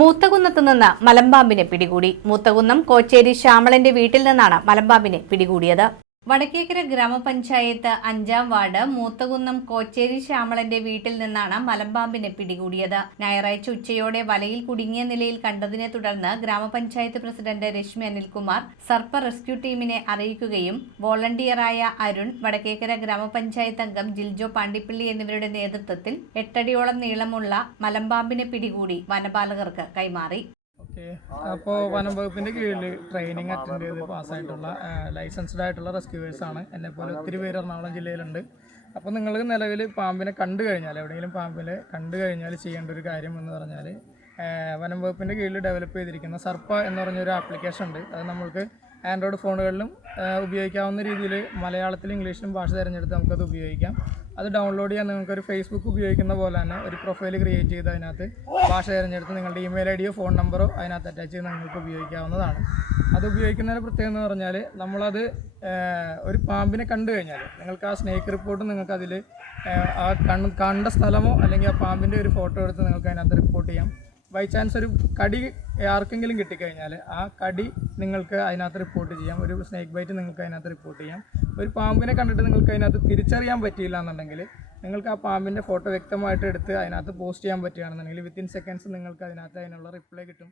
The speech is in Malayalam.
മൂത്തകുന്നത്ത് നിന്ന് മലമ്പാമ്പിനെ പിടികൂടി. മൂത്തകുന്നം കോച്ചേരി ശ്യാമളന്റെ വീട്ടിൽ നിന്നാണ് മലമ്പാമ്പിനെ പിടികൂടിയത്. വടക്കേക്കര ഗ്രാമപഞ്ചായത്ത് അഞ്ചാം വാർഡ് മൂത്തകുന്നം കോച്ചേരി ശ്യാമളന്റെ വീട്ടിൽ നിന്നാണ് മലമ്പാമ്പിനെ പിടികൂടിയത്. ഞായറാഴ്ച ഉച്ചയോടെ വലയിൽ കുടുങ്ങിയ നിലയിൽ കണ്ടതിനെ തുടർന്ന് ഗ്രാമപഞ്ചായത്ത് പ്രസിഡന്റ് രശ്മി അനിൽകുമാർ സർപ്പ റെസ്ക്യൂ ടീമിനെ അറിയിക്കുകയും വോളണ്ടിയറായ അരുൺ വടക്കേക്കര ഗ്രാമപഞ്ചായത്ത് അംഗം ജിൽജോ പാണ്ടിപ്പള്ളി എന്നിവരുടെ നേതൃത്വത്തിൽ എട്ടടിയോളം നീളമുള്ള മലമ്പാമ്പിനെ പിടികൂടി വനപാലകർക്ക് കൈമാറി. അപ്പോൾ വനം വകുപ്പിന്റെ കീഴിൽ ട്രെയിനിങ് അറ്റൻഡ് ചെയ്ത് പാസ്സായിട്ടുള്ള ലൈസൻസ്ഡ് ആയിട്ടുള്ള റെസ്ക്യൂവേഴ്സ് ആണ്. എന്നെ പോലെ ഒത്തിരി പേര് എറണാകുളം ജില്ലയിലുണ്ട്. അപ്പോൾ നിങ്ങൾ നിലവിൽ പാമ്പിനെ കണ്ടു കഴിഞ്ഞാൽ എവിടെയെങ്കിലും പാമ്പിനെ കണ്ടു കഴിഞ്ഞാൽ ചെയ്യേണ്ട ഒരു കാര്യം എന്ന് പറഞ്ഞാൽ വനം വകുപ്പിന്റെ കീഴിൽ ഡെവലപ്പ് ചെയ്തിരിക്കുന്ന സർപ്പ എന്ന് പറഞ്ഞൊരു ആപ്ലിക്കേഷൻ ഉണ്ട്. അത് നമ്മൾക്ക് ആൻഡ്രോയിഡ് ഫോണുകളിലും ഉപയോഗിക്കാവുന്ന രീതിയിൽ മലയാളത്തിലും ഇംഗ്ലീഷിലും ഭാഷ തിരഞ്ഞെടുത്ത് നമുക്കത് ഉപയോഗിക്കാം. അത് ഡൗൺലോഡ് ചെയ്യാൻ നിങ്ങൾക്കൊരു ഫേസ്ബുക്ക് ഉപയോഗിക്കുന്ന പോലെ തന്നെ ഒരു പ്രൊഫൈൽ ക്രിയേറ്റ് ചെയ്ത് അതിനകത്ത് ഭാഷ തിരഞ്ഞെടുത്ത് നിങ്ങളുടെ ഇമെയിൽ ഐ ഡിയോ ഫോൺ നമ്പറോ അതിനകത്ത് അറ്റാച്ച് ചെയ്ത് നിങ്ങൾക്ക് ഉപയോഗിക്കാവുന്നതാണ്. അത് ഉപയോഗിക്കുന്നതിന് പ്രത്യേകത എന്ന് പറഞ്ഞാൽ നമ്മളത് ഒരു പാമ്പിനെ കണ്ടു കഴിഞ്ഞാൽ നിങ്ങൾക്ക് ആ സ്നേക്ക് റിപ്പോർട്ട് നിങ്ങൾക്ക് അതിൽ ആ കണ്ട സ്ഥലമോ അല്ലെങ്കിൽ ആ പാമ്പിന്റെ ഒരു ഫോട്ടോ എടുത്ത് നിങ്ങൾക്ക് അതിനകത്ത് റിപ്പോർട്ട് ചെയ്യാം. ബൈ ചാൻസ് ഒരു കടി ആർക്കെങ്കിലും കിട്ടിക്കഴിഞ്ഞാൽ ആ കടി നിങ്ങൾക്ക് അതിനകത്ത് റിപ്പോർട്ട് ചെയ്യാം. ഒരു സ്നേക്ക് ബൈറ്റ് നിങ്ങൾക്ക് അതിനകത്ത് റിപ്പോർട്ട് ചെയ്യാം. ഒരു പാമ്പിനെ കണ്ടിട്ട് നിങ്ങൾക്ക് അതിനകത്ത് തിരിച്ചറിയാൻ പറ്റിയില്ല എന്നുണ്ടെങ്കിൽ നിങ്ങൾക്ക് ആ പാമ്പിന്റെ ഫോട്ടോ വ്യക്തമായിട്ട് എടുത്ത് അതിനകത്ത് പോസ്റ്റ് ചെയ്യാൻ പറ്റുകയാണെന്നുണ്ടെങ്കിൽ വിത്തിൻ സെക്കൻഡ്സ് നിങ്ങൾക്ക് അതിനകത്ത് അതിനുള്ള റിപ്ലൈ കിട്ടും.